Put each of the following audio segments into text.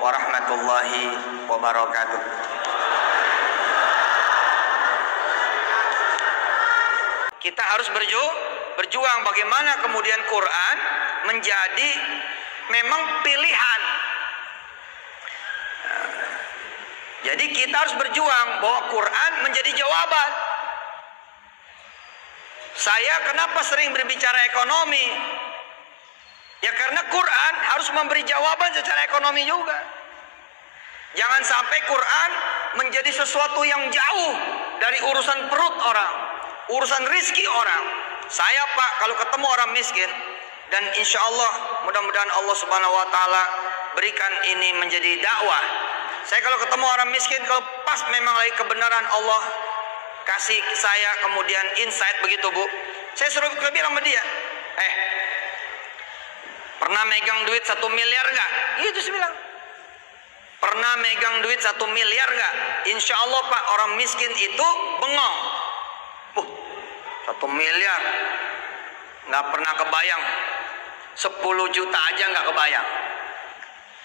warahmatullahi wabarakatuh. Kita harus berjuang bagaimana kemudian Quran menjadi memang pilihan. Jadi kita harus berjuang bahwa Quran menjadi jawaban. Saya kenapa sering berbicara ekonomi? Ya karena Quran harus memberi jawaban secara ekonomi juga. Jangan sampai Quran menjadi sesuatu yang jauh dari urusan perut orang, urusan rizki orang. Saya Pak, kalau ketemu orang miskin, dan insya Allah mudah-mudahan Allah Subhanahu Wa Taala berikan ini menjadi dakwah. Saya kalau ketemu orang miskin, kalau pas memang lagi kebenaran Allah kasih saya kemudian insight begitu Bu, saya suruh bilang sama dia, pernah megang duit 1 miliar gak? Itu saya bilang. Pernah megang duit 1 miliar gak? Insya Allah Pak, orang miskin itu bengong. 1 miliar gak pernah kebayang. 10 juta aja gak kebayang.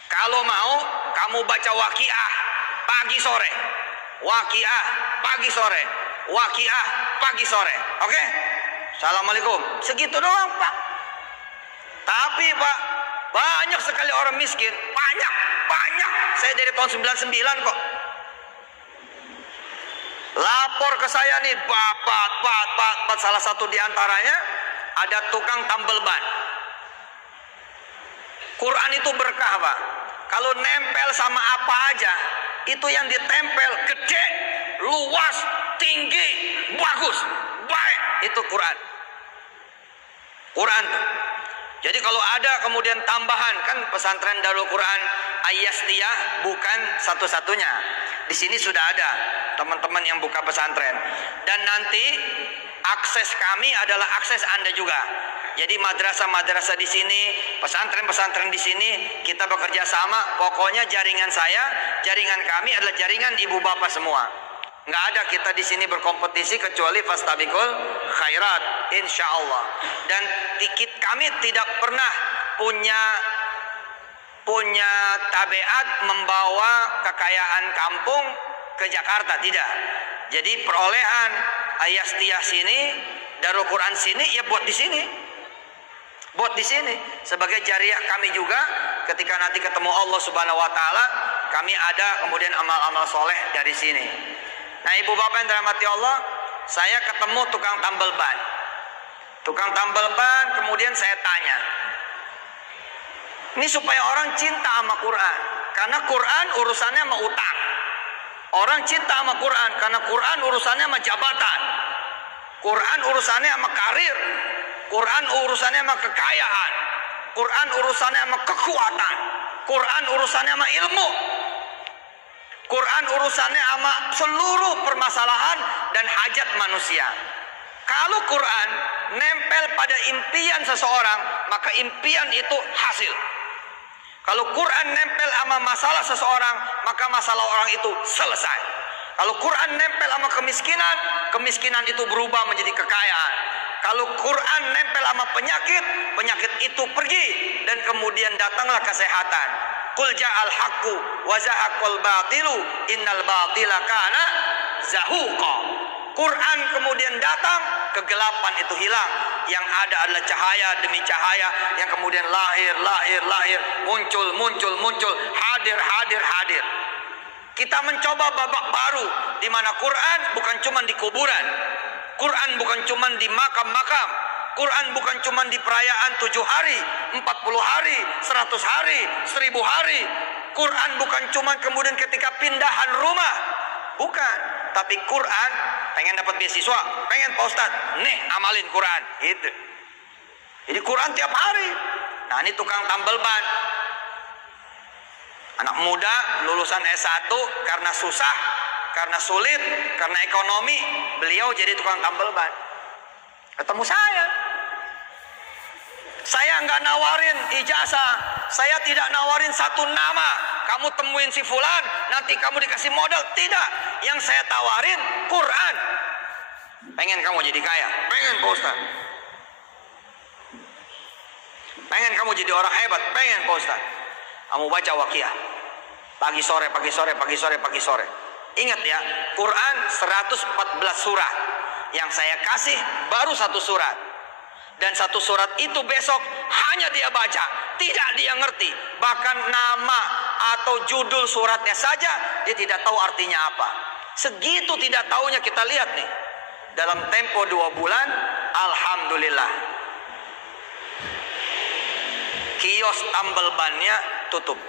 Kalau mau kamu baca Waqiah pagi sore, Waqiah pagi sore, Waqiah pagi sore. Oke? Assalamualaikum. Segitu doang Pak. Tapi Pak, banyak sekali orang miskin. Banyak. Saya dari tahun 99 kok. Lapor ke saya nih, Bapak, salah satu diantaranya ada tukang tambal ban. Quran itu berkah Pak. Kalau nempel sama apa aja, itu yang ditempel gede, luas, tinggi, bagus, baik. Itu Quran. Quran. Jadi kalau ada kemudian tambahan, kan pesantren Darul Quran Ayastiyah bukan satu-satunya. Di sini sudah ada teman-teman yang buka pesantren. Dan nanti akses kami adalah akses Anda juga. Jadi madrasah-madrasah di sini, pesantren-pesantren di sini, kita bekerja sama. Pokoknya jaringan saya, jaringan kami adalah jaringan ibu bapak semua. Nggak ada kita di sini berkompetisi kecuali fastabiqul khairat, insya Allah. Dan kami tidak pernah punya tabiat membawa kekayaan kampung ke Jakarta, tidak. Jadi perolehan Ayastiyah sini, Darul Quran sini, ya buat di sini. Buat di sini sebagai jariah kami juga, ketika nanti ketemu Allah Subhanahu Wa Taala, kami ada kemudian amal-amal soleh dari sini. Nah ibu bapak yang dirahmati Allah, saya ketemu tukang tambal ban. Tukang tambal ban, kemudian saya tanya, ini supaya orang cinta sama Quran, karena Quran urusannya sama utang. Orang cinta sama Quran karena Quran urusannya sama jabatan, Quran urusannya sama karir, Quran urusannya sama kekayaan, Quran urusannya sama kekuatan, Quran urusannya sama ilmu, Quran urusannya sama seluruh permasalahan dan hajat manusia. Kalau Quran nempel pada impian seseorang, maka impian itu hasil. Kalau Quran nempel sama masalah seseorang, maka masalah orang itu selesai. Kalau Quran nempel sama kemiskinan, kemiskinan itu berubah menjadi kekayaan. Kalau Quran nempel sama penyakit, penyakit itu pergi dan kemudian datanglah kesehatan. Qul ja'al haqqu wa zahaqal batilu innal batila kana zahuqa. Quran kemudian datang, kegelapan itu hilang. Yang ada adalah cahaya demi cahaya yang kemudian lahir, muncul, hadir. Kita mencoba babak baru di mana Quran bukan cuma di kuburan. Quran bukan cuma di makam-makam. Quran bukan cuma di perayaan 7 hari, 40 hari, 100 hari, 1000 hari. Quran bukan cuma kemudian ketika pindahan rumah. Bukan. Tapi Quran, pengen dapat beasiswa, pengen Pak Ustadz, nih amalin Quran. Gitu. Jadi Quran tiap hari. Nah ini tukang tambal ban. Anak muda lulusan S1 karena susah, karena sulit, karena ekonomi, beliau jadi tukang tambal ban. Ketemu saya. Saya nggak nawarin ijazah, saya tidak nawarin satu nama. Kamu temuin si fulan, nanti kamu dikasih modal. Tidak. Yang saya tawarin Quran. Pengen kamu jadi kaya? Pengen Pak Ustaz. Pengen kamu jadi orang hebat? Pengen Pak Ustaz. Kamu baca Waqiah. Pagi sore, pagi sore, pagi sore, pagi sore. Ingat ya, Quran 114 surat. Yang saya kasih baru 1 surat. Dan 1 surat itu besok hanya dia baca, tidak dia ngerti. Bahkan nama atau judul suratnya saja dia tidak tahu artinya apa. Segitu tidak taunya. Kita lihat nih, dalam tempo 2 bulan, alhamdulillah, kios tambal bannya tutup.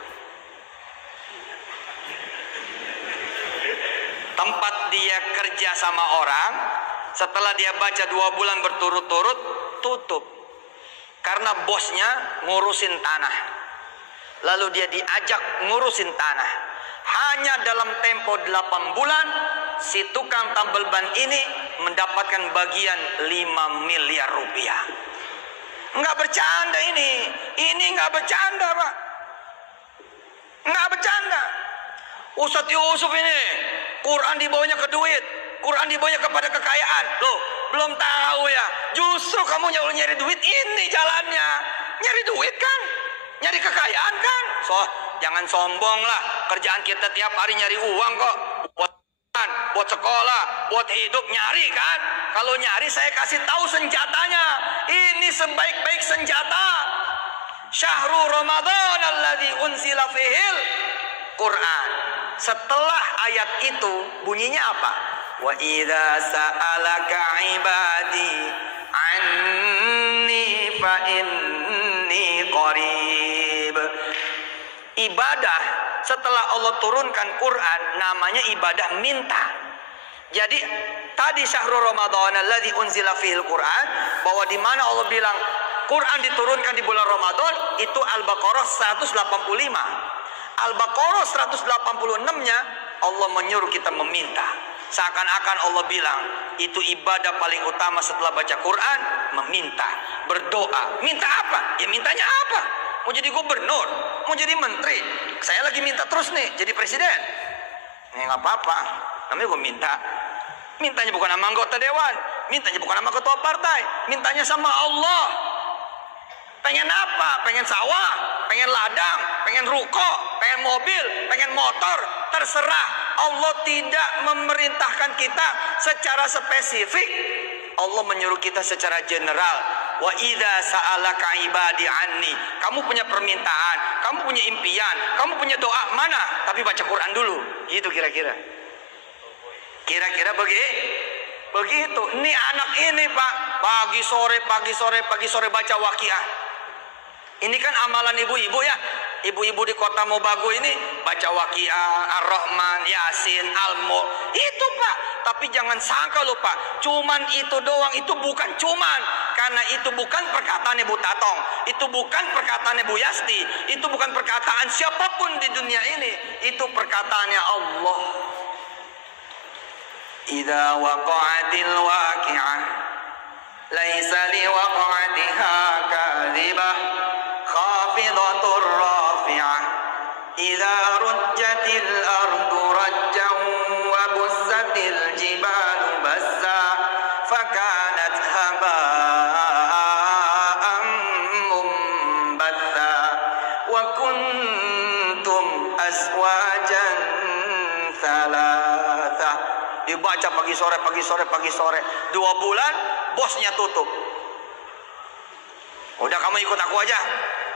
Tempat dia kerja sama orang, setelah dia baca 2 bulan berturut-turut, tutup. Karena bosnya ngurusin tanah. Lalu dia diajak ngurusin tanah. Hanya dalam tempo 8 bulan, si tukang tambal ban ini mendapatkan bagian 5 miliar rupiah. Enggak bercanda ini. Ini enggak bercanda, Pak. Enggak bercanda. Ustadz Yusuf ini, Quran dibawanya ke duit, Quran dibawanya kepada kekayaan. Loh, belum tahu ya. Justru kamu nyari duit, ini jalannya. Nyari duit kan? Nyari kekayaan kan? Jangan sombong lah. Kerjaan kita tiap hari nyari uang kok. Buat sekolah, buat hidup, nyari kan? Kalau nyari saya kasih tahu senjatanya. Ini sebaik-baik senjata. Syahrul Ramadan alladzi unzila fihil Quran. Setelah ayat itu bunyinya apa? Wa idza sa'alaka ibadi anni fa inni qarib. Ibadah setelah Allah turunkan Quran namanya ibadah minta. Jadi tadi syahrul Ramadan alladzi unzila fihil Quran, bahwa di mana Allah bilang Quran diturunkan di bulan Ramadan, itu Al-Baqarah 185. Al-Baqarah 186-nya Allah menyuruh kita meminta. Seakan-akan Allah bilang itu ibadah paling utama setelah baca Quran, meminta, berdoa. Minta apa? Ya mintanya apa? Mau jadi gubernur, mau jadi menteri. Saya lagi minta terus nih jadi presiden. Ya nggak apa-apa, namanya gue minta. Mintanya bukan sama anggota dewan, mintanya bukan sama ketua partai, mintanya sama Allah. Pengen apa? Pengen sawah, pengen ladang, pengen ruko, pengen mobil, pengen motor, terserah. Allah tidak memerintahkan kita secara spesifik. Allah menyuruh kita secara general. Wa idza sa'alaka ibadi anni. Kamu punya permintaan, kamu punya impian, kamu punya doa, mana? Tapi baca Quran dulu. Gitu kira-kira. Kira-kira begitu. Ini anak ini, Pak, pagi sore baca Waqiah. Ini kan amalan ibu-ibu ya. Ibu-ibu di kota Mobagu ini baca Waqiah, Ar-Rahman, Yasin, Al-Mulk. Itu, Pak. Tapi jangan sangka loh, Pak, cuman itu doang. Itu bukan cuman. Karena itu bukan perkataan Bu Tatong, itu bukan perkataan Bu Yasti, itu bukan perkataan siapapun di dunia ini. Itu perkataannya Allah. Idza waqa'atil waqi'ah laisa liwaqa'atiha kadhibah khafidatur rafi'ah idza rujjatil ardu rajjan wa bussatil jibalu bassa fakanat haba'an mumbatha wa kuntum azwajan thalatha. Dibaca pagi sore. 2 bulan bosnya tutup. Udah kamu ikut aku aja.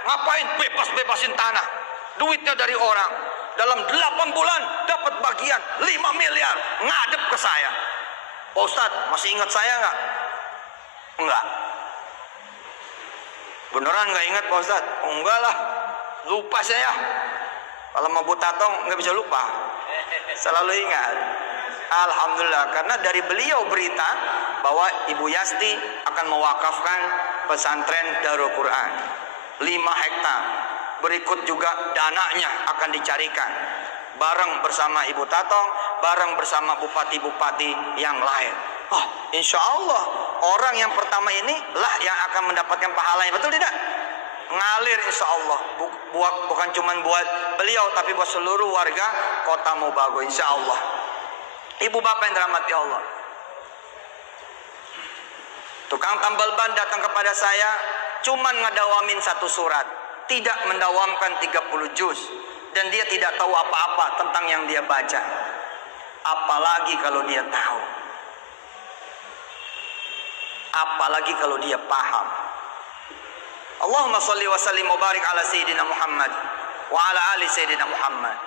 Ngapain bebas-bebasin tanah? Duitnya dari orang. Dalam 8 bulan dapat bagian 5 miliar. Ngadep ke saya. Pak Ustadz, masih ingat saya nggak? Enggak. Beneran nggak ingat Pak Ustadz? Oh, enggak lah. Lupa saya. Kalau mau Bu Tatong nggak bisa lupa. Selalu ingat. Alhamdulillah, karena dari beliau berita bahwa Ibu Yasti akan mewakafkan pesantren Darul Quran 5 hektar. Berikut juga dananya akan dicarikan bareng bersama Ibu Tatong, bareng bersama bupati-bupati yang lain. Oh, insya Allah orang yang pertama ini lah yang akan mendapatkan pahalanya, betul tidak? Ngalir insya Allah, bukan cuma buat beliau tapi buat seluruh warga kota Mobagu insya Allah. Ibu bapak yang dirahmati Allah, tukang tambal ban datang kepada saya cuman ngadawamin 1 surat, tidak mendawamkan 30 juz dan dia tidak tahu apa-apa tentang yang dia baca. Apalagi kalau dia tahu. Apalagi kalau dia paham. Allahumma sholli wa sallim wa barik ala Sayyidina Muhammad wa ala ali Sayyidina Muhammad.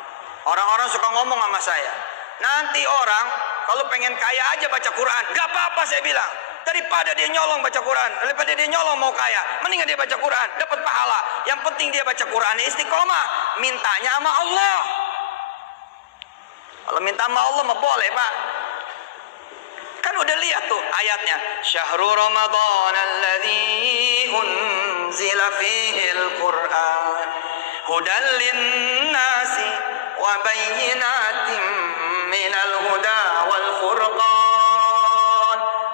Orang-orang suka ngomong sama saya, nanti orang kalau pengen kaya aja baca Quran. Gak apa-apa saya bilang. Daripada dia nyolong baca Quran, daripada dia nyolong mau kaya, mendingan dia baca Quran, dapat pahala. Yang penting dia baca Quran istiqomah, mintanya sama Allah. Kalau minta sama Allah mah boleh, Pak. Kan udah lihat tuh ayatnya. Syahrul Ramadan alladzi unzila fihil Qur'an hudan linnasi wa bayyinatin minal huda wal furqan.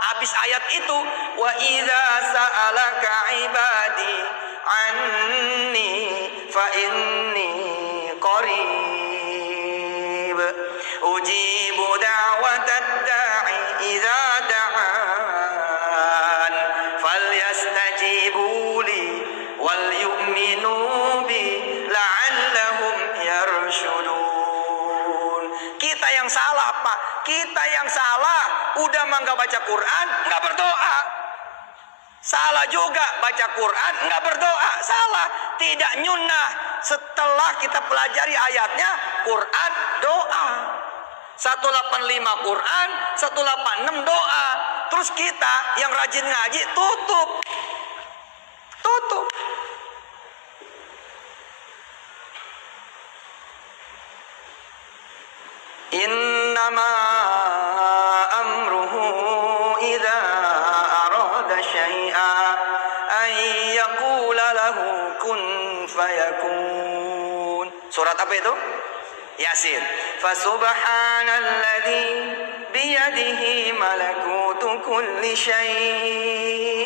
Habis ayat itu, wa idza sa'alaka ibadi anni fa inni qarib ujibu da'watad da'i idza da'an falyastajibu li wal yu'minu bi la'allahum yarshudun. Kita yang salah, Pak. Kita yang salah. Udah mah nggak baca Quran, nggak berdoa. Salah juga baca Quran, nggak berdoa. Salah. Tidak nyunnah. Setelah kita pelajari ayatnya, Quran doa. 185 Quran, 186 doa. Terus kita yang rajin ngaji tutup. Innama amruhu idza arada syai'a ay yaqula lahu kun fayakun. Surat apa itu? Yasin. Fasubhanalladzi biyadihi malakutu kulli syai'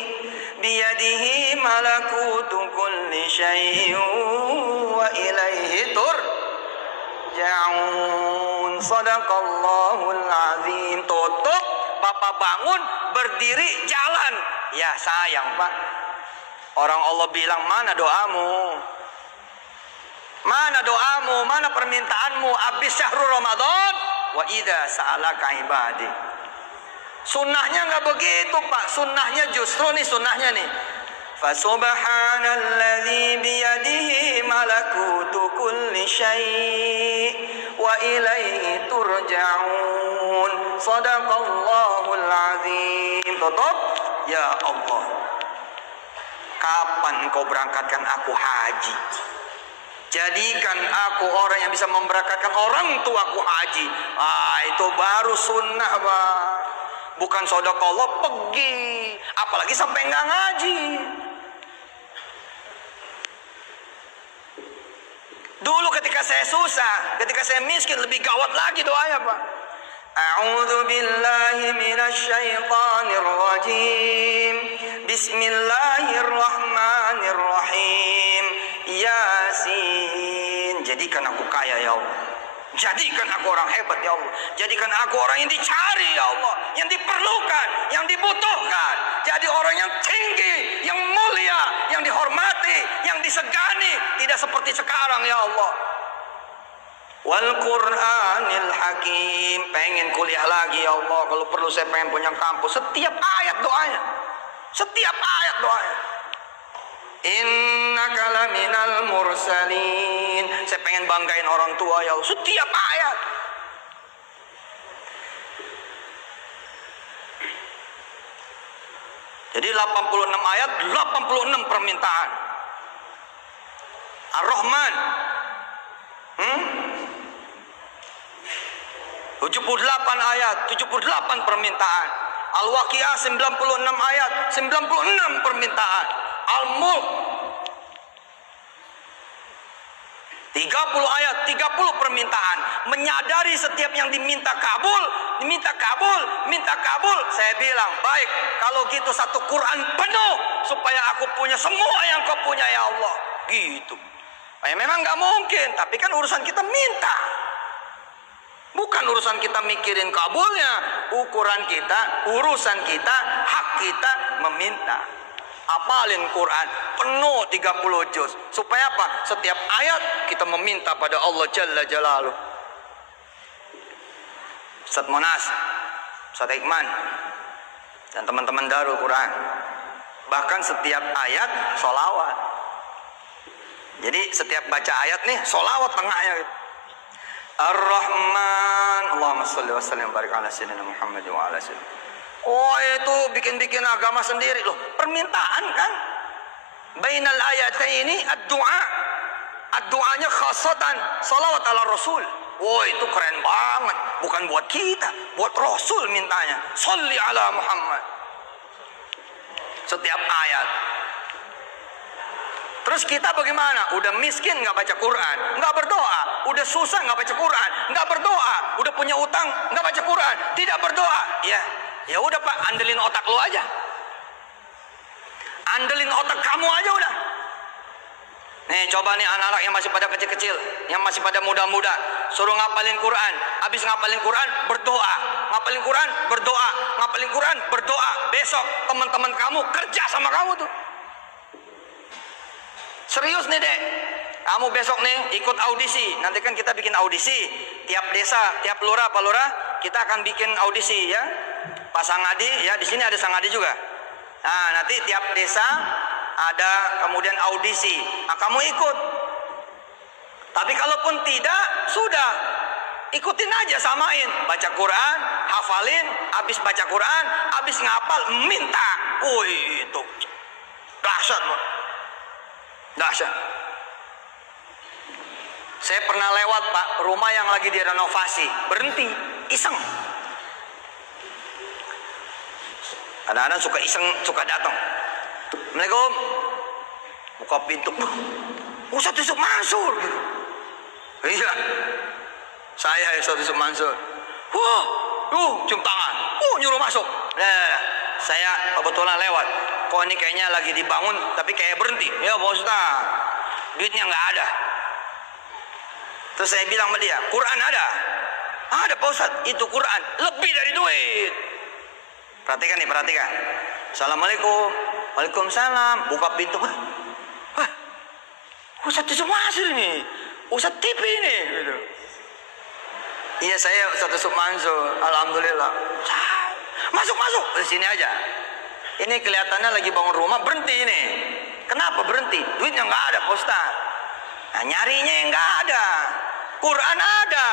biyadihi malakutu kulli syai' wa ilaihi turja'un. Sadaqallahul azim. Tutup, Bapak bangun, berdiri, jalan. Ya sayang, Pak. Orang Allah bilang, mana doamu? Mana doamu? Mana permintaanmu? Abis syahrul Ramadan. Wa idza sa'alaka ibadi. Sunnahnya nggak begitu, Pak. Sunnahnya justru nih, sunnahnya nih. Fasubhanalladzi biyadihi malakutu kulli syai' wa ilaihi turja'un. Sadaqallahul azim. Tutup. Ya Allah, kapan engkau berangkatkan aku haji? Jadikan aku orang yang bisa memberangkatkan orang tuaku haji. Itu baru sunnah, Pak. Bukan sedekah pergi, apalagi sampai nggak ngaji. Dulu ketika saya susah, ketika saya miskin, lebih gawat lagi doanya, Pak. A'udzu billahi minasyaitonir rajim. Bismillahirrahmanirrahim. Yasin. Jadikan aku kaya ya Allah. Jadikan aku orang hebat ya Allah. Jadikan aku orang yang dicari ya Allah, yang diperlukan, yang dibutuhkan. Jadi orang yang tinggi, yang mulia, yang dihormati, yang disegani. Tidak seperti sekarang ya Allah. Wal Qur'anil Hakim. Pengen kuliah lagi ya Allah. Kalau perlu saya pengen punya kampus. Setiap ayat doanya. Setiap ayat doanya. Innaka laminal mursalin. Saya pengen banggain orang tua ya Allah. Setiap ayat. Jadi 86 ayat, 86 permintaan. Ar-Rahman 78 ayat, 78 permintaan. Al-Waqiah 96 ayat, 96 permintaan. Al-Mulk 30 ayat, 30 permintaan. Menyadari setiap yang diminta kabul, diminta kabul, minta kabul. Saya bilang, baik, kalau gitu satu Quran penuh supaya aku punya semua yang kau punya ya Allah. Gitu. Memang nggak mungkin, tapi kan urusan kita minta. Bukan urusan kita mikirin kabulnya. Ukuran kita, urusan kita, hak kita meminta. Apalin Quran penuh 30 juz. Supaya apa? Setiap ayat kita meminta pada Allah Jalla Jalaluh. Ustaz Monas, Ustaz Iqman, dan teman-teman Darul Quran. Bahkan setiap ayat sholawat. Jadi setiap baca ayat nih sholawat tengahnya gitu. Ar-Rahman, Allahumma sholli wa sallim barik ala sayyidina Muhammad wa ala sallim. Oh, itu bikin-bikin agama sendiri loh. Permintaan kan? Bainal ayataini ad-du'a. Ad-du'anya khasatan sholawat ala Rasul. Oh, itu keren banget. Bukan buat kita, buat Rasul mintanya. Sholli ala Muhammad. Setiap ayat. Terus kita bagaimana? Udah miskin nggak baca Quran, nggak berdoa. Udah susah nggak baca Quran, nggak berdoa. Udah punya utang nggak baca Quran, tidak berdoa. Ya udah Pak, andelin otak lu aja. Andelin otak kamu aja udah. Nih coba nih anak-anak yang masih pada kecil-kecil, yang masih pada muda-muda, suruh ngapalin Quran. Habis ngapalin Quran, berdoa. Ngapalin Quran, berdoa. Ngapalin Quran, berdoa. Besok teman-teman kamu kerja sama kamu tuh. Serius nih dek, kamu besok nih ikut audisi. Nanti kan kita bikin audisi tiap desa, tiap lurah, Pak Lurah, kita akan bikin audisi ya. Pak Sangadi ya, di sini ada Sangadi juga. Nah, nanti tiap desa ada kemudian audisi. Nah, kamu ikut. Tapi kalaupun tidak, sudah ikutin aja, samain. Baca Quran, hafalin, habis baca Quran, habis ngapal, minta. Wih, itu dahsyat loh. Dahsyat. Saya pernah lewat Pak, rumah yang lagi direnovasi, berhenti, iseng. Kadang-kadang suka iseng, suka datang. Assalamualaikum. Buka pintu. Ustaz Yusuf Mansur. Iya. Saya Ustaz Yusuf Mansur. Wah, cium tangan. Nyuruh masuk. Nah, saya kebetulan lewat. Kok ini kayaknya lagi dibangun tapi kayak berhenti. Ya Pak Ustaz, duitnya nggak ada. Terus saya bilang sama dia, Quran ada? Ada Pak Ustaz, itu Quran lebih dari duit. Perhatikan nih, perhatikan. Assalamualaikum. Waalaikumsalam. Buka pintu. Wah, Ustaz Yusuf Mansur ini, Ustaz TV ini gitu. Iya saya Ustaz Yusuf Mansur. Alhamdulillah. Masuk di sini aja. Ini kelihatannya lagi bangun rumah, berhenti ini. Kenapa berhenti? Duitnya nggak ada Pak Ustaz. Nah, nyarinya yang nggak ada. Quran ada.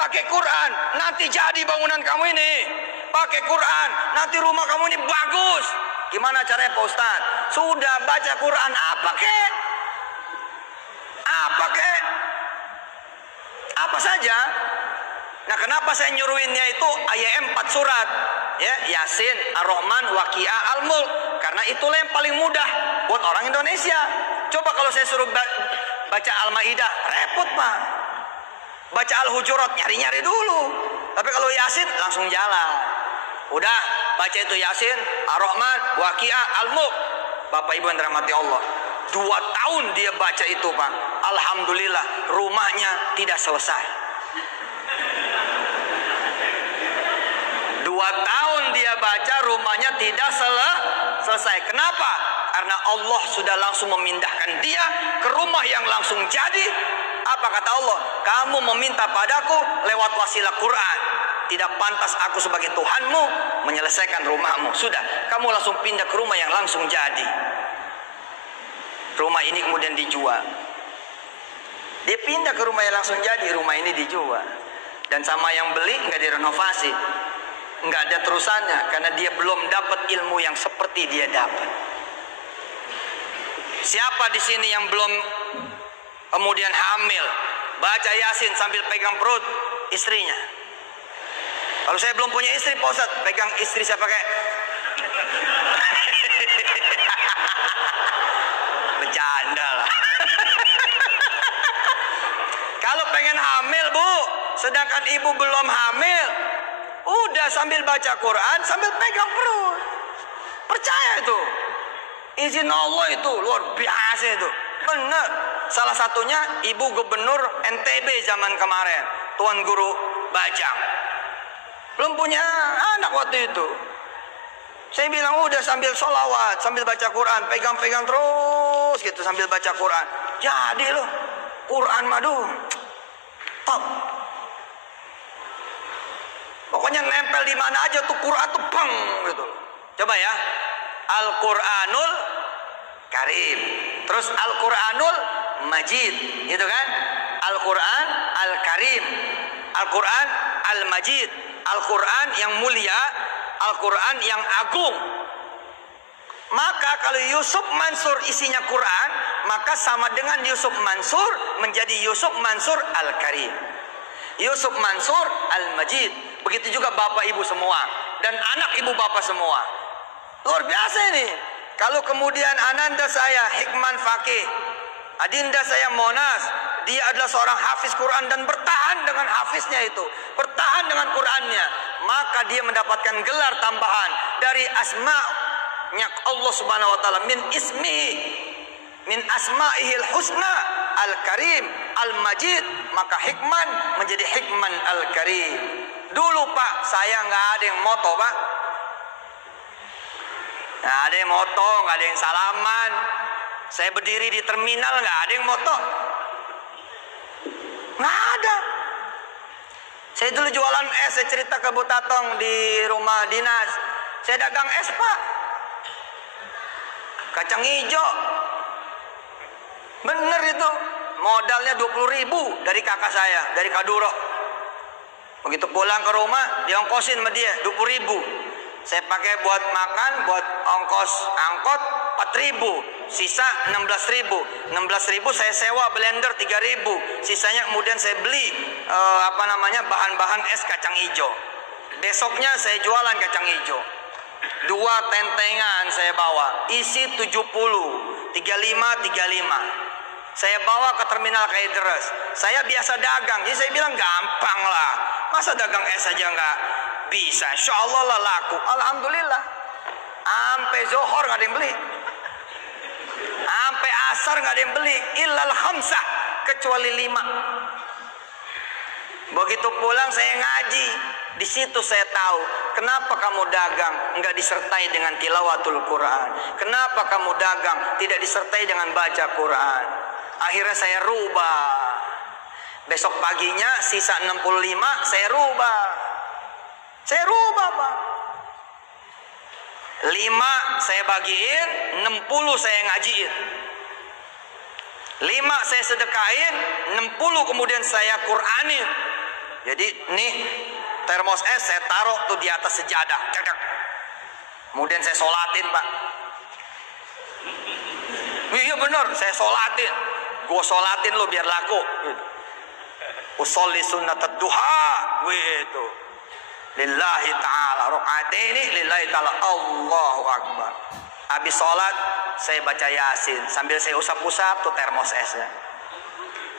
Pakai Quran, nanti jadi bangunan kamu ini. Pakai Quran, nanti rumah kamu ini bagus. Gimana caranya Pak Ustaz? Sudah baca Quran apa kek? Apa saja? Nah, kenapa saya nyuruhinnya itu ayat 4 surat? Ya, Yasin, Ar-Rahman, Waqiah, Al-Mulk. Karena itulah yang paling mudah buat orang Indonesia. Coba kalau saya suruh baca Al-Maidah, repot Pak. Baca Al-Hujurat, nyari-nyari dulu. Tapi kalau Yasin, langsung jalan. Udah, baca itu Yasin, Ar-Rahman, Waqiah, Al-Mulk. Bapak Ibu yang dirahmati Allah, 2 tahun dia baca itu Pak. Alhamdulillah, rumahnya tidak selesai. 2 tahun dia baca, rumahnya tidak selesai. Kenapa? Karena Allah sudah langsung memindahkan dia ke rumah yang langsung jadi. Apa kata Allah? Kamu meminta padaku lewat wasilah Quran. Tidak pantas aku sebagai Tuhanmu menyelesaikan rumahmu. Sudah, kamu langsung pindah ke rumah yang langsung jadi. Rumah ini kemudian dijual. Dia pindah ke rumah yang langsung jadi, rumah ini dijual. Dan sama yang beli nggak direnovasi. Nggak ada terusannya karena dia belum dapat ilmu yang seperti dia dapat. Siapa di sini yang belum kemudian hamil, baca Yasin sambil pegang perut istrinya? Kalau saya belum punya istri, Pak Ustaz, pegang istri saya pakai. Bercanda lah. Kalau pengen hamil Bu, sedangkan ibu belum hamil, udah sambil baca Quran, sambil pegang perut. Percaya itu. Izin Allah itu luar biasa itu. Benar. Salah satunya Ibu Gubernur NTB zaman kemarin, Tuan Guru Bajang. Belum punya anak waktu itu. Saya bilang udah sambil sholawat, sambil baca Quran, pegang-pegang terus gitu sambil baca Quran. Jadi loh, Quran madu top. Pokoknya nempel di mana aja tuh Quran tuh bang gitu. Coba ya, Al-Quranul Karim, terus Al-Quranul Majid, gitu kan? Al-Quran Al-Karim, Al-Quran Al-Majid, Al-Quran yang mulia, Al-Quran yang agung. Maka kalau Yusuf Mansur isinya Quran, maka sama dengan Yusuf Mansur menjadi Yusuf Mansur Al-Karim, Yusuf Mansur Al-Majid. Begitu juga bapak ibu semua dan anak ibu bapak semua. Luar biasa ini. Kalau kemudian ananda saya Hikman Fakih, adinda saya Monas, dia adalah seorang hafiz Quran dan bertahan dengan hafiznya itu, bertahan dengan Qurannya, maka dia mendapatkan gelar tambahan dari asma'nya Allah Subhanahu wa taala, min ismihi, min asma'ihil husna Al-Karim Al-Majid, maka Hikman menjadi Hikman Al-Karim. Dulu Pak, saya nggak ada yang moto Pak, nggak ada yang moto, nggak ada yang salaman. Saya berdiri di terminal nggak ada yang moto, nggak ada. Saya dulu jualan es, saya cerita ke Bu Tatong di rumah dinas. Saya dagang es Pak, kacang hijau, bener itu. Modalnya 20.000 dari kakak saya, dari Kaduro. Begitu pulang ke rumah, diongkosin sama dia 20.000. Saya pakai buat makan, buat ongkos angkot 4.000, sisa 16.000. 16.000 saya sewa blender 3.000. Sisanya kemudian saya beli bahan-bahan es kacang hijau. Besoknya saya jualan kacang hijau. 2 tentengan saya bawa, isi 70, 35. Saya bawa ke terminal Kaideres. Saya biasa dagang, jadi saya bilang gampang lah. Masa dagang es aja nggak bisa? Insya Allah lah laku. Alhamdulillah. Sampai Zohor nggak ada yang beli. Sampai asar nggak ada yang beli. Illal khamsah, kecuali 5. Begitu pulang saya ngaji. Di situ saya tahu kenapa kamu dagang nggak disertai dengan tilawatul Quran. Kenapa kamu dagang tidak disertai dengan baca Quran. Akhirnya saya rubah. Besok paginya sisa 65 saya rubah. Saya rubah Pak. 5 saya bagiin, 60 saya ngajiin. 5 saya sedekahin, 60 kemudian saya Quranin. Jadi nih termos es saya taruh tuh di atas sejadah. Kemudian saya sholatin Pak. Iya bener, saya sholatin. Gue sholatin lo biar laku. Usolli sunnatat duha, gitu. Lillahi ta'ala, rakaataini lillahi ta'ala, Allahu Akbar. Habis sholat saya baca Yasin sambil saya usap-usap tuh termos esnya.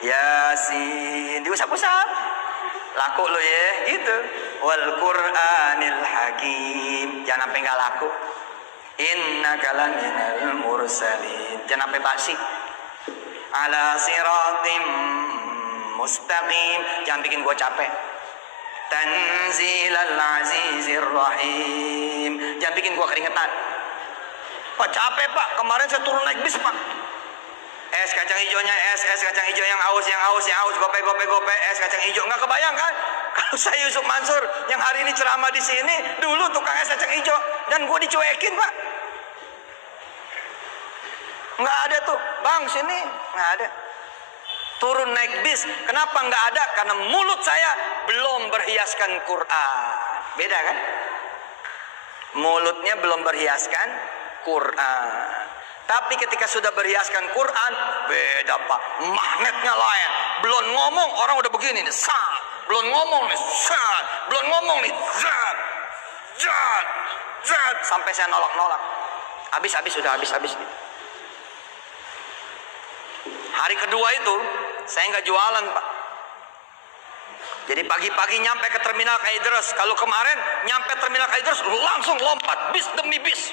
Yasin diusap-usap, laku lo ya, gitu. Wal Qur'anil Hakim, jangan sampai nggak laku. Innaka laminal mursalin, jangan sampai basi. Ala siratim mustaqim, jangan bikin gua capek. Tanzilal azizir rahim, jangan bikin gua keringetan. Pak capek Pak, kemarin saya turun naik bis Pak. Es kacang hijaunya es kacang hijau yang aus, gope, es kacang hijau. Nggak kebayang kan? Kalau saya Yusuf Mansur yang hari ini ceramah di sini, dulu tukang es kacang hijau dan gue dicuekin Pak. Nggak ada tuh, bang sini nggak ada. Turun naik bis, kenapa nggak ada? Karena mulut saya belum berhiaskan Quran. Beda kan? Mulutnya belum berhiaskan Quran. Tapi ketika sudah berhiaskan Quran, beda Pak. Magnetnya lain. Belum ngomong orang udah begini nih, sat. Belum ngomong nih, sat. Belum ngomong nih, zat. Zat. Zat. Sampai saya nolak-nolak. Habis sudah habis. Hari kedua itu saya nggak jualan Pak. Jadi pagi-pagi nyampe ke terminal Kaideres. Kalau kemarin nyampe terminal Kaideres langsung lompat bis demi bis.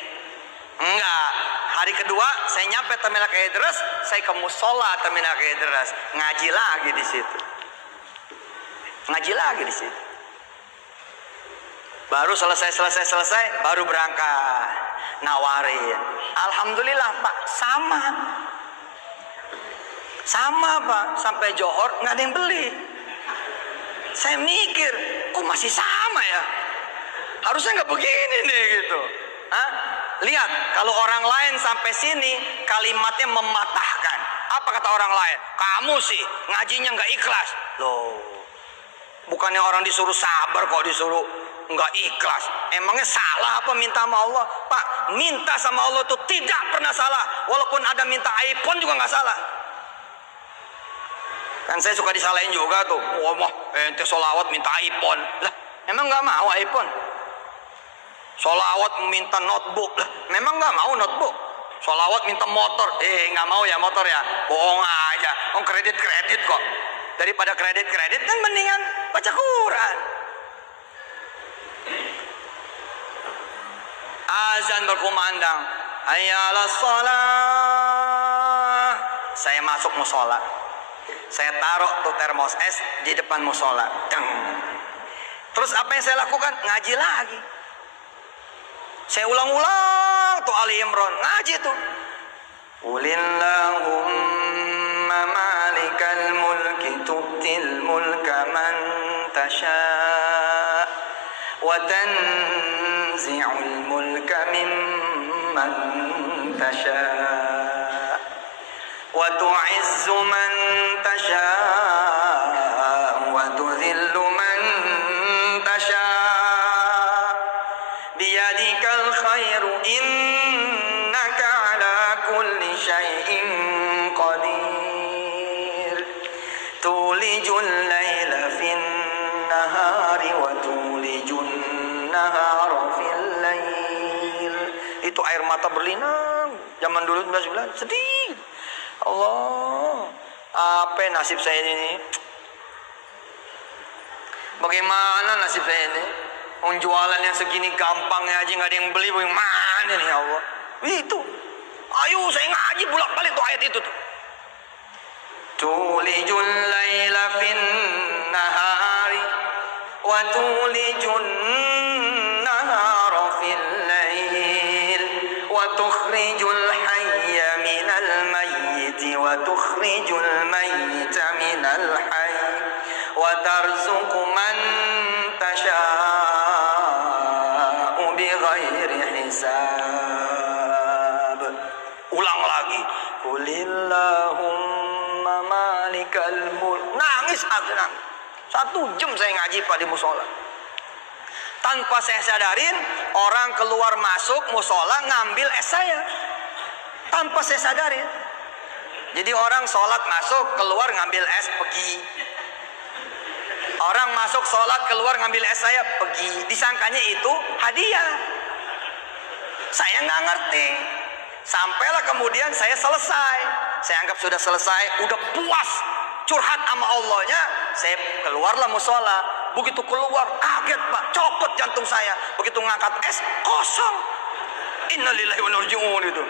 Enggak. Hari kedua saya nyampe terminal Kaideres, saya ke musola terminal Kaideres, ngaji lagi di situ. Baru selesai, baru berangkat. Nawarin. Alhamdulillah Pak, sama Pak, sampai Johor nggak ada yang beli. Saya mikir, kok masih sama ya? Harusnya nggak begini nih gitu. Hah? Lihat, kalau orang lain sampai sini kalimatnya mematahkan. Apa kata orang lain? Kamu sih ngajinya nggak ikhlas. Loh, bukannya orang disuruh sabar kok disuruh nggak ikhlas. Emangnya salah apa minta sama Allah? Pak, minta sama Allah tuh tidak pernah salah. Walaupun ada minta iPhone juga nggak salah. Kan saya suka disalahin juga tuh. Wah, ente sholawat minta iPhone. Lah, emang nggak mau iPhone? Sholawat minta notebook. Lah, memang nggak mau notebook? Sholawat minta motor. Nggak mau ya motor ya? Bohong aja. Kredit kok. Daripada kredit kan mendingan baca Quran. Azan berkumandang. Hayya 'alas shalah. Saya masuk musola. Saya taruh tuh termos es di depan musola. Terus apa yang saya lakukan? Ngaji lagi. Saya ulang-ulang tuh Ali Imran, ngaji tuh. Qulillahumma malikal mulki tu'til mulka man tasha' wa tanzi'ul mulka mimman tasha' wa tu'izzu man tasha' wa tudhillu man tasha' biyadikal khairu innaka ala kulli syai'in qadir tulijul laila fin nahari wa tulijun nahara fil lail. Itu air mata berlinang zaman dulu 19 sedih. Allah, apa nasib saya ini? Bagaimana nasib saya ini? Jualan yang segini gampangnya aja nggak ada yang beli, bagaimana nih ya Allah? Itu, ayo saya ngaji bolak-balik tuh ayat itu tuh. Tulijul laila fin nahari wa tulijun nahara fil lail wa tukhrijul hayya minal mayyiti wa tukhrijul mayyita minal hayy wa tarzuqu man tasha' bighairi hisab. Ulang lagi. Qulillahumma malikal mulk. Nangis aku nangis. 1 jam saya ngaji Pak di musola. Tanpa saya sadarin, orang keluar masuk musola ngambil es saya. Tanpa saya sadarin. Jadi orang sholat masuk, keluar ngambil es, pergi. Orang masuk sholat, keluar ngambil es saya, pergi. Disangkanya itu hadiah. Saya nggak ngerti. Sampailah kemudian saya selesai. Saya anggap sudah selesai, udah puas. Curhat sama Allahnya, saya keluarlah musola. Begitu keluar, kaget Pak, copot jantung saya. Begitu ngangkat es, kosong. Innalillahi wa inna ilaihi raji'un itu.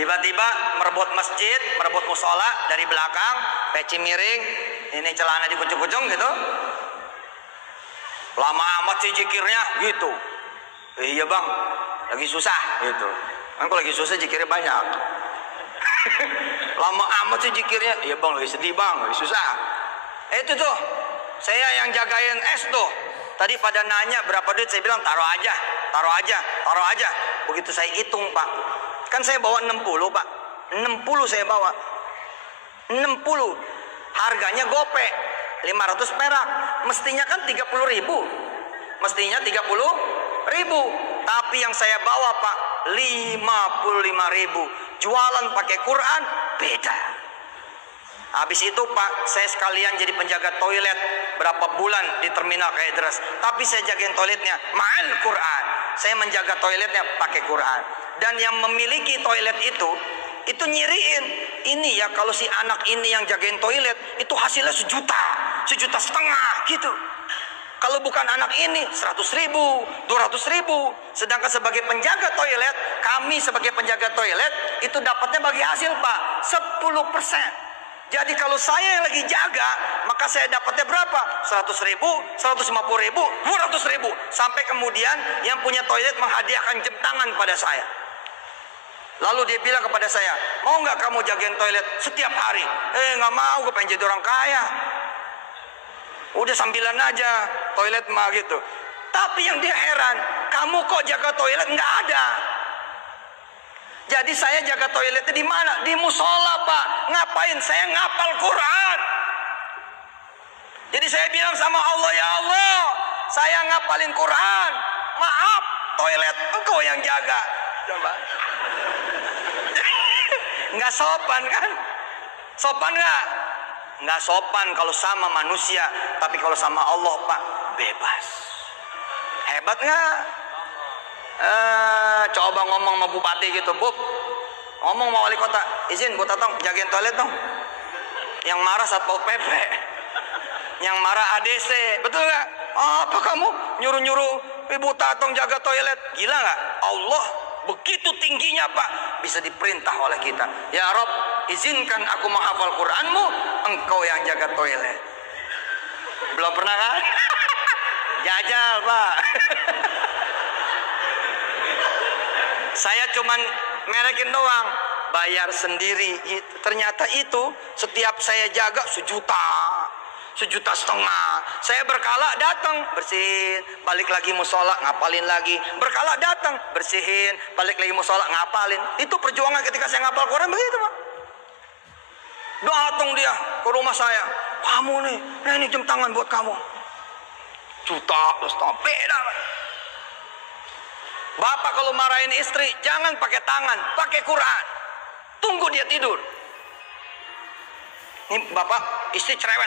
Tiba-tiba merebut masjid, merebut musola dari belakang, peci miring, ini celana dikucuk-kucung gitu. Lama amat sih zikirnya gitu. Iya bang, lagi susah gitu. Kan kalau lagi susah zikirnya banyak. Lama amat sih zikirnya. Iya bang, lagi sedih bang, lagi susah. Itu tuh, saya yang jagain es tuh. Tadi pada nanya berapa duit, saya bilang taruh aja. Begitu saya hitung Pak. Kan saya bawa 60 Pak. 60 saya bawa. 60. Harganya gope. 500 perak. Mestinya kan 30.000. Mestinya 30.000. Tapi yang saya bawa Pak 55.000. Jualan pakai Quran beda. Habis itu Pak, saya sekalian jadi penjaga toilet berapa bulan di terminal Kaideras. Tapi saya jagain toiletnya ma'al Quran. Saya menjaga toiletnya pakai Quran. Dan yang memiliki toilet itu nyiriin. Ini ya kalau si anak ini yang jagain toilet, itu hasilnya 1 juta, 1,5 juta gitu. Kalau bukan anak ini 100.000, 200.000. Sedangkan sebagai penjaga toilet, kami sebagai penjaga toilet itu dapatnya bagi hasil Pak 10%. Jadi kalau saya yang lagi jaga, maka saya dapatnya berapa? 100.000, 150.000, 200.000. Sampai kemudian yang punya toilet menghadiahkan jam tangan pada saya. Lalu dia bilang kepada saya, mau nggak kamu jagain toilet setiap hari? Nggak mau, gue pengen jadi orang kaya. Udah sambilan aja toilet mah gitu. Tapi yang dia heran, kamu kok jaga toilet? Nggak ada. Jadi saya jaga toiletnya di mana? Di musola, Pak. Ngapain? Saya ngapal Quran. Jadi saya bilang sama Allah, ya Allah, saya ngapalin Quran. Maaf, toilet engkau yang jaga. Coba. Nggak sopan kan? Sopan nggak? Nggak sopan kalau sama manusia. Tapi kalau sama Allah, Pak, bebas. Hebat nggak? Coba ngomong sama bupati gitu, Bub, ngomong sama wali kota, izin Bu Tatong jagain toilet dong. Yang marah Satpol PP, yang marah ADC, betul nggak? Apa kamu nyuruh-nyuruh Ibu Tatong jaga toilet? Gila nggak? Allah begitu tingginya, Pak, bisa diperintah oleh kita. Ya Rob, izinkan aku menghafal Quranmu, engkau yang jaga toilet. Belum pernah kan? Jajal, Pak. Saya cuman merekin doang, bayar sendiri. Ternyata itu setiap saya jaga 1,5 juta. Saya berkala datang bersihin, balik lagi musola ngapalin lagi, berkala datang bersihin, balik lagi musola ngapalin. Itu perjuangan ketika saya ngapal Quran begitu, Pak. Datang dia ke rumah saya, kamu nih, nah ini jam tangan buat kamu. 1,5 juta, beda. Bapak kalau marahin istri, jangan pakai tangan, pakai Quran. Tunggu dia tidur. Ini bapak, istri cerewet.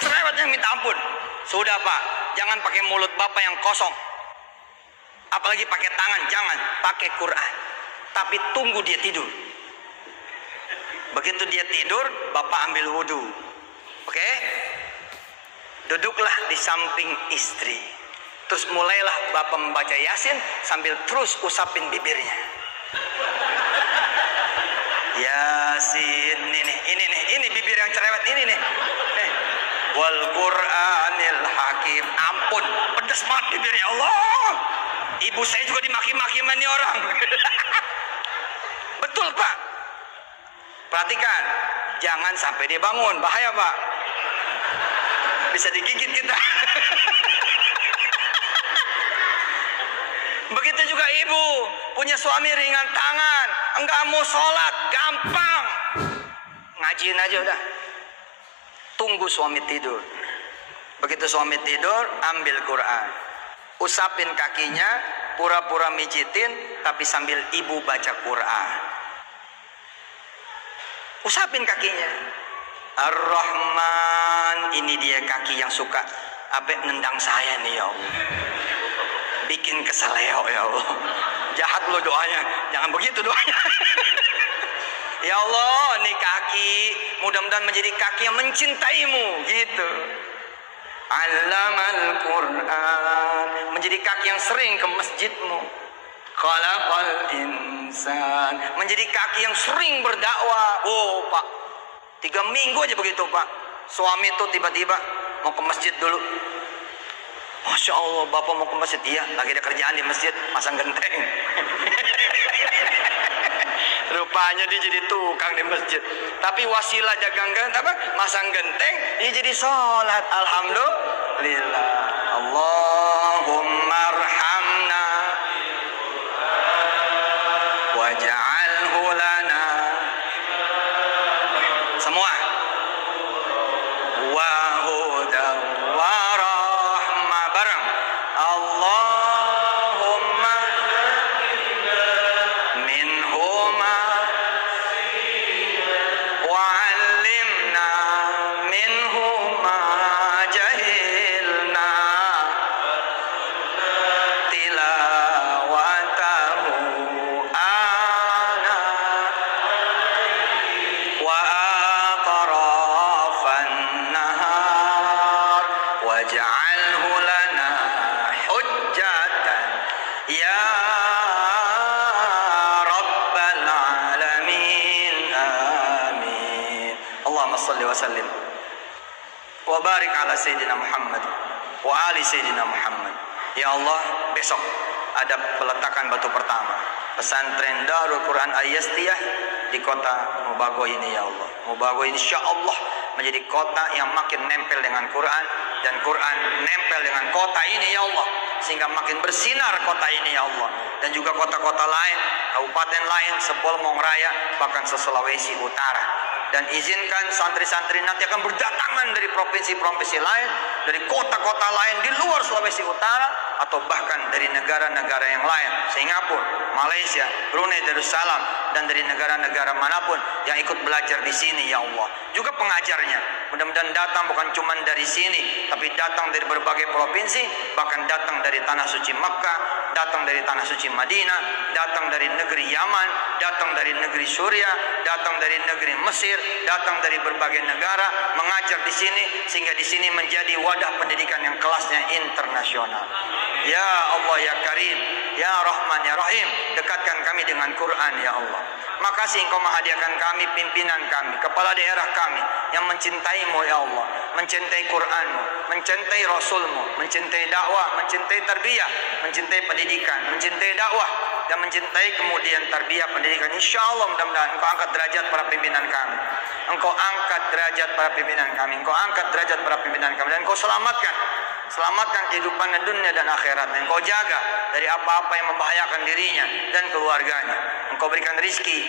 Cerewet yang minta ampun. Sudah, Pak, jangan pakai mulut bapak yang kosong. Apalagi pakai tangan, jangan. Pakai Quran. Tapi tunggu dia tidur. Begitu dia tidur, bapak ambil wudhu. Oke? Duduklah di samping istri. Terus mulailah bapak membaca Yasin sambil terus usapin bibirnya. Yasin, ini bibir yang cerewet ini nih. Wal Qur'anil Hakim. Ampun, pedes banget bibirnya, Allah. Ibu saya juga dimaki-maki sama ini orang. Betul, Pak. Perhatikan, jangan sampai dia bangun, bahaya, Pak. Bisa digigit kita. Begitu juga ibu punya suami ringan tangan, enggak mau sholat, gampang, ngajiin aja udah. Tunggu suami tidur. Begitu suami tidur, ambil Quran, usapin kakinya, pura-pura mijitin, tapi sambil ibu baca Quran. Usapin kakinya. Ar-Rahman, ini dia kaki yang suka nendang saya nih, ya Allah. Bikin kesel ya Allah. Jahat lo doanya, jangan begitu doanya. Ya Allah, nih kaki mudah-mudahan menjadi kaki yang mencintaimu gitu. Allamal Quran, menjadi kaki yang sering ke masjidmu. Khalaqal insan, menjadi kaki yang sering berdakwah. Oh, Pak, 3 minggu aja begitu, Pak. Suami tuh tiba-tiba mau ke masjid dulu. Masya Allah, bapak mau ke masjid. Iya, lagi ada kerjaan di masjid, masang genteng. Rupanya dia jadi tukang di masjid. Tapi wasilah jagang masang genteng, dia jadi sholat. Alhamdulillah. Allahumma arhamna waj'alhu lana. Semua. Wa huda wa rahmah bareng. Allahumma minhuma wa'allimna minhuma jahilna tilawatahu ana wa Allahumma salli wa sallim wa barik ala Sayyidina Muhammad wa ali Sayyidina Muhammad. Ya Allah, besok ada peletakan batu pertama pesantren Darul Quran Al-Yastiyah di kota Mubago ini. Ya Allah, Mubago insya Allah menjadi kota yang makin nempel dengan Quran, dan Quran nempel dengan kota ini ya Allah, sehingga makin bersinar kota ini ya Allah, dan juga kota-kota lain, kabupaten lain, Sepolmong Raya, bahkan se-Sulawesi Utara. Dan izinkan santri-santri nanti akan berdatangan dari provinsi-provinsi lain, dari kota-kota lain di luar Sulawesi Utara, atau bahkan dari negara-negara yang lain, Singapura, Malaysia, Brunei Darussalam, dan dari negara-negara manapun yang ikut belajar di sini ya Allah. Juga pengajarnya mudah-mudahan datang bukan cuma dari sini, tapi datang dari berbagai provinsi, bahkan datang dari tanah suci Makkah, datang dari tanah suci Madinah, datang dari negeri Yaman, datang dari negeri Suriah, datang dari negeri Mesir, datang dari berbagai negara mengajar di sini, sehingga di sini menjadi wadah pendidikan yang kelasnya internasional. Ya Allah ya Karim, ya Rahman ya Rahim, dekatkan kami dengan Quran ya Allah. Makasih Engkau menghadiahkan kami, pimpinan kami, kepala daerah kami yang mencintai-Mu ya Allah, mencintai Quran-Mu, mencintai Rasul-Mu, mencintai dakwah, mencintai tarbiyah, mencintai pendidikan, mencintai dakwah, dan mencintai kemudian tarbiyah pendidikan. Insya Allah mudah-mudahan Engkau angkat derajat para pimpinan kami, Engkau angkat derajat para pimpinan kami, Engkau angkat derajat para pimpinan kami, dan Engkau selamatkan kehidupan dunia dan akhirat. Engkau jaga dari apa-apa yang membahayakan dirinya dan keluarganya. Engkau berikan rizki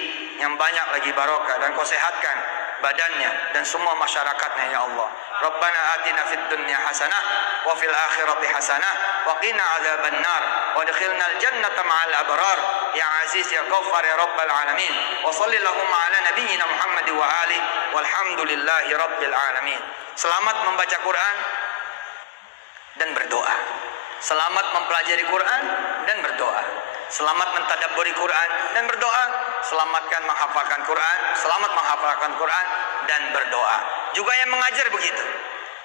yang banyak lagi barokah, dan Engkau sehatkan badannya dan semua masyarakatnya ya Allah. Rabbana atina fid dunya hasanah wa fil akhirati hasanah wa qina adzabannar wa adkhilnal jannata ma'al abrar ya aziz ya ghaffar ya rabbal alamin. Wa shallallahu ala nabiyyina Muhammad wa alihi walhamdulillahi rabbil alamin. Selamat membaca Quran dan berdoa. Selamat mempelajari Quran dan berdoa. Selamat mentadabburi Quran dan berdoa. Selamatkan menghafalkan Quran, selamat menghafalkan Quran dan berdoa. Juga yang mengajar begitu.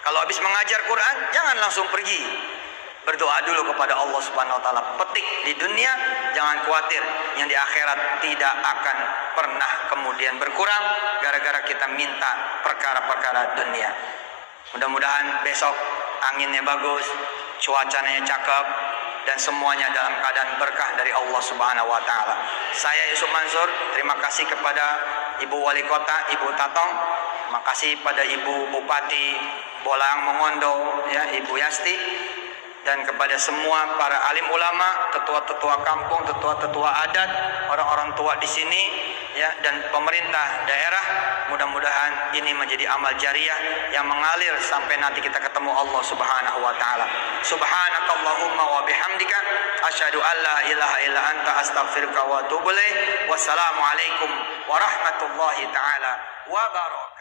Kalau habis mengajar Quran, jangan langsung pergi. Berdoa dulu kepada Allah Subhanahu wa taala. Petik di dunia, jangan khawatir yang di akhirat tidak akan pernah kemudian berkurang gara-gara kita minta perkara-perkara dunia. Mudah-mudahan besok anginnya bagus, cuacanya cakep, dan semuanya dalam keadaan berkah dari Allah Subhanahu wa taala. Saya Yusuf Mansur, terima kasih kepada Ibu Wali Kota, Ibu Tatong, terima kasih pada Ibu Bupati Bolang Mongondo, ya, Ibu Yasti, dan kepada semua para alim ulama, tetua-tetua kampung, tetua-tetua adat, orang-orang tua di sini, ya, dan pemerintah daerah. Mudah-mudahan ini menjadi amal jariah yang mengalir sampai nanti kita ketemu Allah Subhanahu wa taala. Subhanakallahumma wa bihamdika asyhadu an la ilaha illa anta astaghfiruka wa atubu ilaik. Wassalamualaikum warahmatullahi taala wabarakatuh.